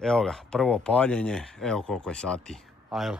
Evo ga, prvo paljenje, evo koliko je sati. A evo,